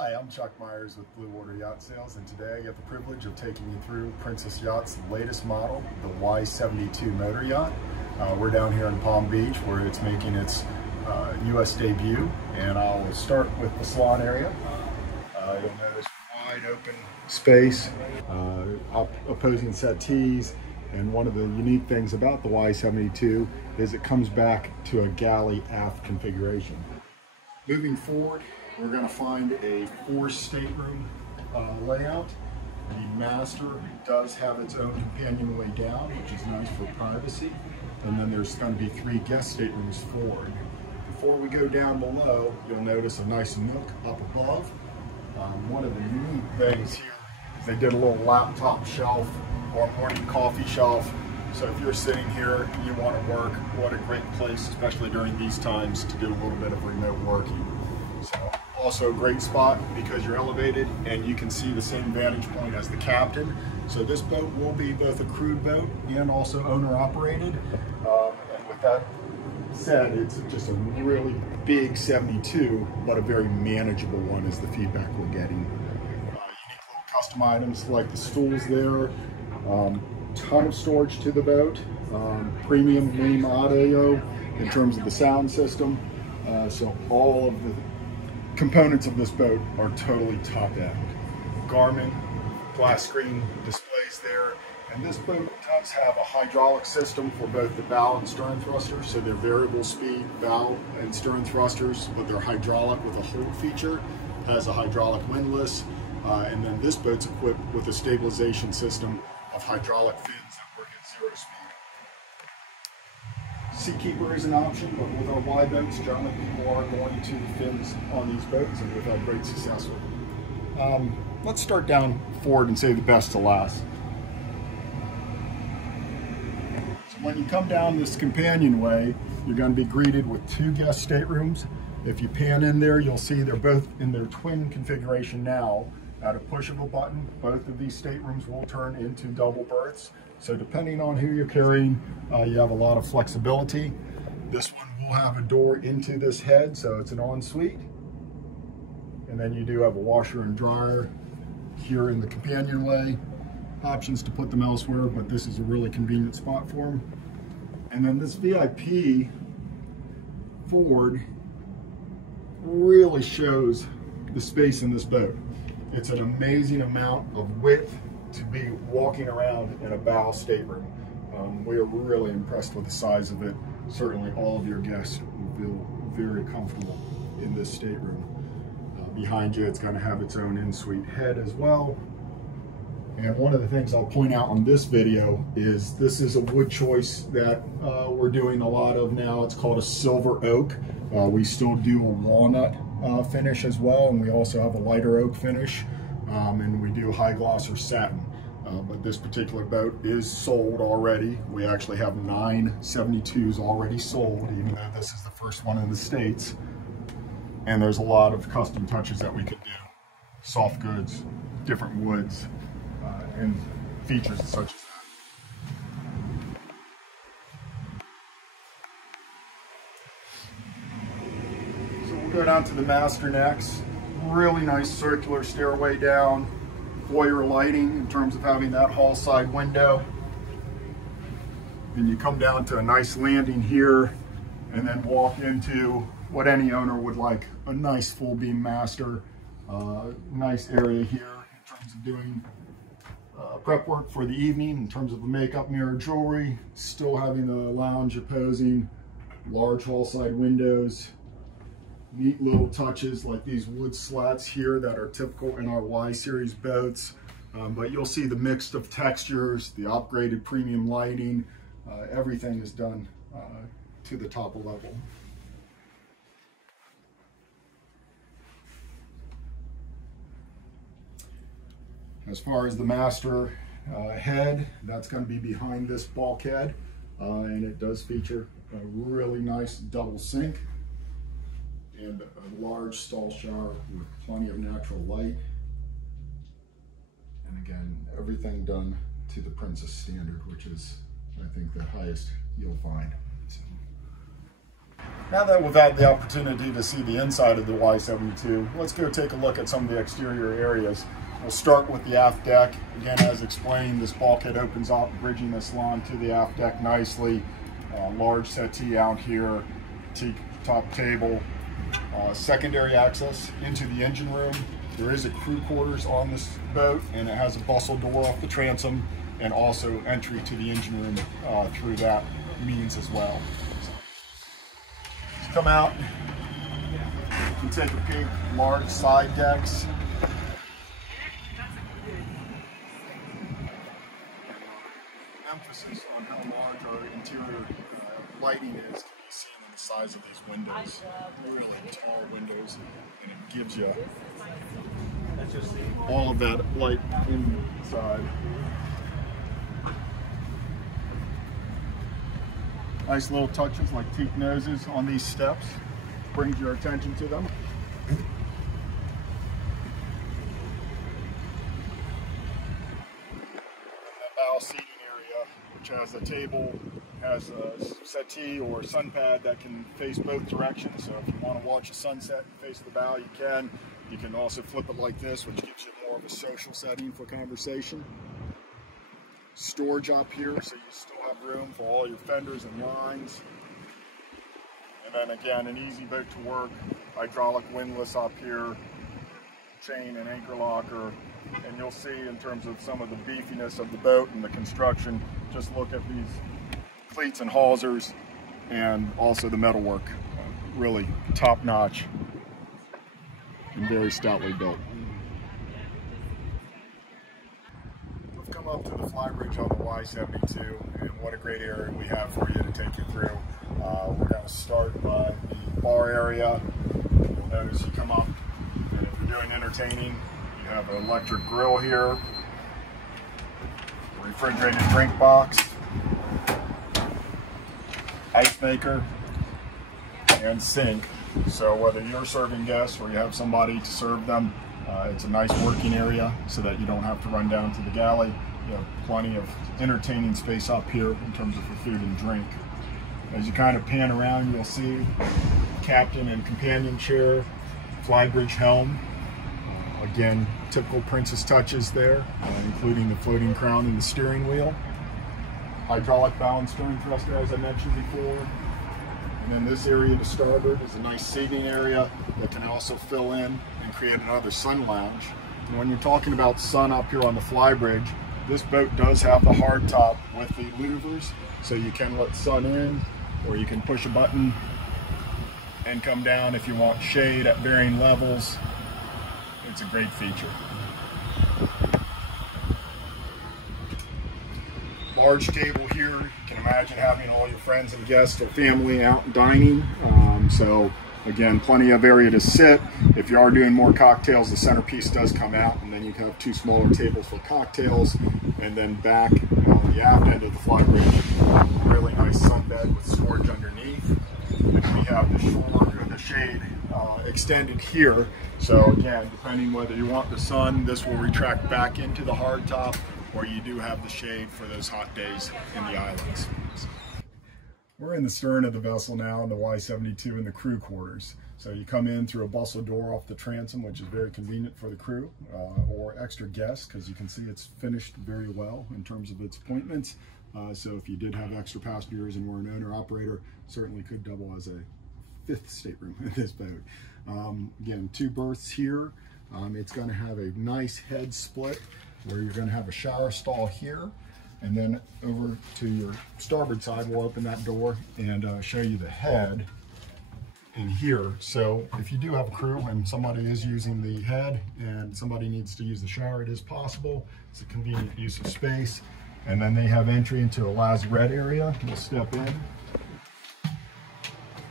Hi, I'm Chuck Myers with Blue Water Yacht Sales, and today I get the privilege of taking you through Princess Yacht's latest model, the Y72 motor yacht. We're down here in Palm Beach where it's making its U.S. debut, and I'll start with the salon area. You'll notice wide open space, opposing settees, and one of the unique things about the Y72 is it comes back to a galley aft configuration. Moving forward, we're going to find a 4-stateroom layout. The master does have its own companionway down, which is nice for privacy. And then there's going to be 3 guest staterooms forward. Before we go down below, you'll notice a nice nook up above. One of the unique things here is they did a little laptop shelf or morning coffee shelf. So if you're sitting here and you want to work, what a great place, especially during these times, to do a little bit of remote working. So also a great spot because you're elevated and you can see the same vantage point as the captain. So this boat will be both a crewed boat and also owner operated. And with that said, it's just a really big 72, but a very manageable one is the feedback we're getting. Unique little custom items like the stools there. Ton of storage to the boat, premium name audio in terms of the sound system. So all of the components of this boat are totally top end. Garmin glass screen displays there, and this boat does have a hydraulic system for both the bow and stern thrusters. So they're variable speed bow and stern thrusters, but they're hydraulic with a hold feature. Has a hydraulic windlass, and then this boat's equipped with a stabilization system of hydraulic fins that work at 0 speed. Seakeeper is an option, but with our Y boats, generally people are going to the fins on these boats, and we've had great success with them. Let's start down forward and say the best to last. So when you come down this companionway, you're going to be greeted with 2 guest staterooms. If you pan in there, you'll see they're both in their twin configuration now. At a push of a button, both of these staterooms will turn into double berths. So depending on who you're carrying, you have a lot of flexibility. This one will have a door into this head, so it's an ensuite. And then you do have a washer and dryer here in the companionway. Options to put them elsewhere, but this is a really convenient spot for them. And then this VIP forward really shows the space in this boat. It's an amazing amount of width to be walking around in a bow stateroom. We are really impressed with the size of it. Certainly all of your guests will feel very comfortable in this stateroom. Behind you, it's going to have its own in-suite head as well. And one of the things I'll point out on this video is this is a wood choice that we're doing a lot of now. It's called a silver oak. We still do a walnut finish as well, and we also have a lighter oak finish, and we do high gloss or satin. But this particular boat is sold already. We actually have 9 72s already sold, even though this is the first one in the States. And there's a lot of custom touches that we could do. Soft goods, different woods, and features such as that. Go down to the master next. Really nice circular stairway down, foyer lighting in terms of having that hall side window. And you come down to a nice landing here and then walk into what any owner would like, a nice full beam master. Nice area here in terms of doing prep work for the evening in terms of makeup, mirror, jewelry, still having the lounge opposing, large hall side windows. Neat little touches like these wood slats here that are typical in our Y series boats. But you'll see the mix of textures, the upgraded premium lighting, everything is done to the top level. As far as the master head, that's going to be behind this bulkhead, and it does feature a really nice double sink and a large stall shower with plenty of natural light. And again, everything done to the Princess standard, which is, I think, the highest you'll find. So. Now that we've had the opportunity to see the inside of the Y72, let's go take a look at some of the exterior areas. We'll start with the aft deck. Again, as explained, this bulkhead opens up, bridging this lawn to the aft deck nicely. Large settee out here, teak top table, secondary access into the engine room. There is a crew quarters on this boat, and it has a bustle door off the transom, and also entry to the engine room through that means as well. Come out, you can take a peek, large side decks. Emphasis on how large our interior lighting is can be seen in the size of these windows. Really tall windows, and it gives you all of that light inside. Nice little touches like teak noses on these steps. Brings your attention to them. That bow seating area, which has a table, has a settee or sun pad that can face both directions. So if you want to watch a sunset and face the bow, you can. You can also flip it like this, which gives you more of a social setting for conversation. Storage up here, so you still have room for all your fenders and lines. And then again, an easy boat to work, hydraulic windlass up here, chain and anchor locker. And you'll see in terms of some of the beefiness of the boat and the construction, just look at these cleats and hawsers and also the metalwork. Really top notch and very stoutly built. Come up to the flybridge on the Y72, and what a great area we have for you to take you through. We're going to start by the bar area. You'll notice you come up, and if you're doing entertaining, you have an electric grill here, a refrigerated drink box, ice maker, and sink. So whether you're serving guests or you have somebody to serve them, it's a nice working area so that you don't have to run down to the galley. You have plenty of entertaining space up here in terms of food and drink. As you kind of pan around, you'll see captain and companion chair, flybridge helm. Again, typical Princess touches there, including the floating crown and the steering wheel. Hydraulic balance steering thruster, as I mentioned before. And then this area to starboard is a nice seating area that can also fill in and create another sun lounge. And when you're talking about sun up here on the flybridge, this boat does have the hard top with the louvers, so you can let sun in, or you can push a button and come down if you want shade at varying levels. It's a great feature. Large table here. You can imagine having all your friends and guests or family out dining. So again, plenty of area to sit. If you are doing more cocktails, the centerpiece does come out, and then you can have two smaller tables for cocktails. And then back on the aft end of the flybridge, really nice sunbed with storage underneath. And we have the shade extended here. So again, depending whether you want the sun, this will retract back into the hard top, or you do have the shade for those hot days in the islands. We're in the stern of the vessel now in the Y72 in the crew quarters. So you come in through a bustle door off the transom, which is very convenient for the crew or extra guests, because you can see it's finished very well in terms of its appointments. So if you did have extra passengers and were an owner-operator, certainly could double as a fifth stateroom in this boat. Again, two berths here. It's going to have a nice head split where you're going to have a shower stall here, and then over to your starboard side, we'll open that door and show you the head in here. So if you do have a crew and somebody is using the head and somebody needs to use the shower, it is possible. It's a convenient use of space. And then they have entry into a lazarette area. We'll step in.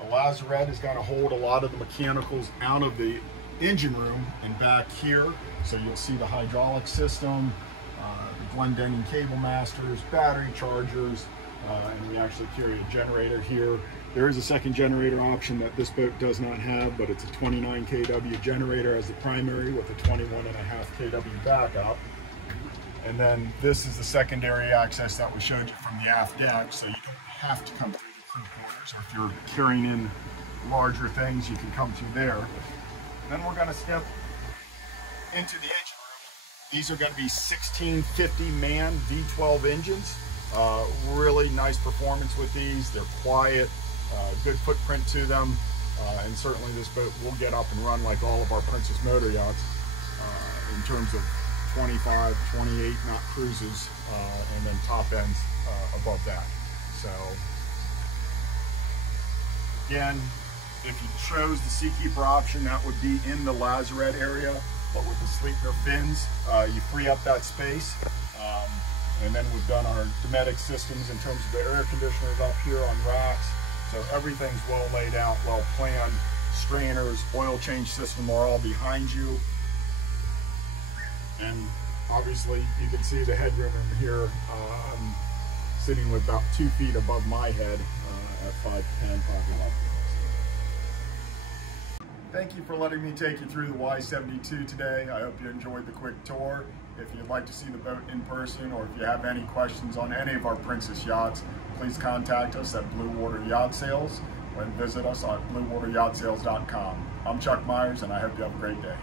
The lazarette is going to hold a lot of the mechanicals out of the engine room and back here. So you'll see the hydraulic system, the Glendenning cable masters, battery chargers, and we actually carry a generator here. There is a second generator option that this boat does not have, but it's a 29 kW generator as the primary with a 21.5 kW backup. And then this is the secondary access that we showed you from the aft deck, so you don't have to come through the crew quarters, or if you're carrying in larger things, you can come through there. Then we're going to step into the engine room. These are going to be 1650 man V12 engines. Really nice performance with these. They're quiet, good footprint to them, and certainly this boat will get up and run like all of our Princess motor yachts in terms of 25, 28 knot cruises, and then top ends above that. So again, if you chose the Seakeeper option, that would be in the lazarette area, but with the Sleipner fins, you free up that space. And then we've done our Dometic systems in terms of the air conditioners up here on racks. So everything's well laid out, well planned. Strainers, oil change system are all behind you. And obviously you can see the headroom in here. I'm sitting with about 2 feet above my head at 5'10", 5'11". Thank you for letting me take you through the Y72 today. I hope you enjoyed the quick tour. If you'd like to see the boat in person, or if you have any questions on any of our Princess yachts, please contact us at Blue Water Yacht Sales and visit us at bluewateryachtsales.com. I'm Chuck Myers, and I hope you have a great day.